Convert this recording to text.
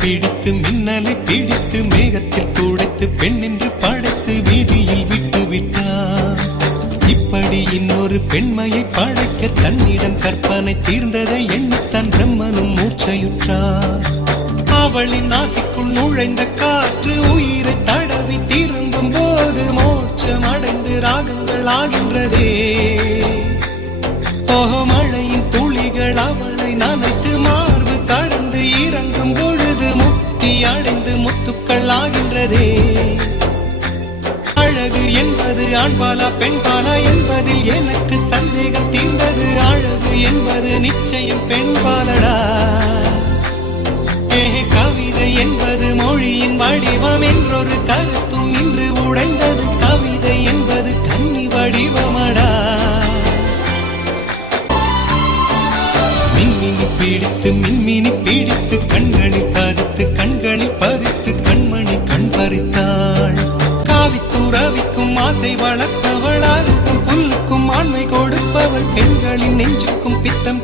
பிடித்து மின்னலை பிடித்து மேகத்தில் துடைத்து பெண் என்று படைத்து வீதியில் விட்டு விட்டார். இப்படி இன்னொரு பெண்மையை படைக்க தன்னிடம் கற்பனை தீர்ந்ததை எண்ணித்தான் பிரம்மனும் மூர்ச்சையுற்றார். அவளின் ஆசைக்குள் நுழைந்த காற்று உயிரை தடவி திரும்பும் போது மோட்சம் அடைந்து ராகங்கள் ஆகின்றதே. மழையின் துளிகள் அவளை நனைத்து மார்பு கடந்து இறங்கும் பொழுது முக்தி அடைந்து முத்துக்கள் ஆகின்றதே. அழகு என்பது ஆண்பாலா பெண்பாலா என்பதில் எனக்கு சந்தேகம் தீர்ந்தது. அழகு என்பது நிச்சயம் பெண்பாலடா. கவிதை என்பது மொழியின் வடிவம் என்றொரு கருத்தும் இன்று உடைந்தது. கவிதை என்பது கன்னி வடிவமடா. மின்மினி பிடித்து மின்மினி பிடித்து கண்களில் பதித்து கண்மணி கண் பறித்தாள். காவித்துறவிக்கும் ஆசை வளர்த்தவள் அருகும் புல்லுக்கும் ஆண்மை கொடுப்பவள் பெண்களின் நெஞ்சுக்கும் பித்தம்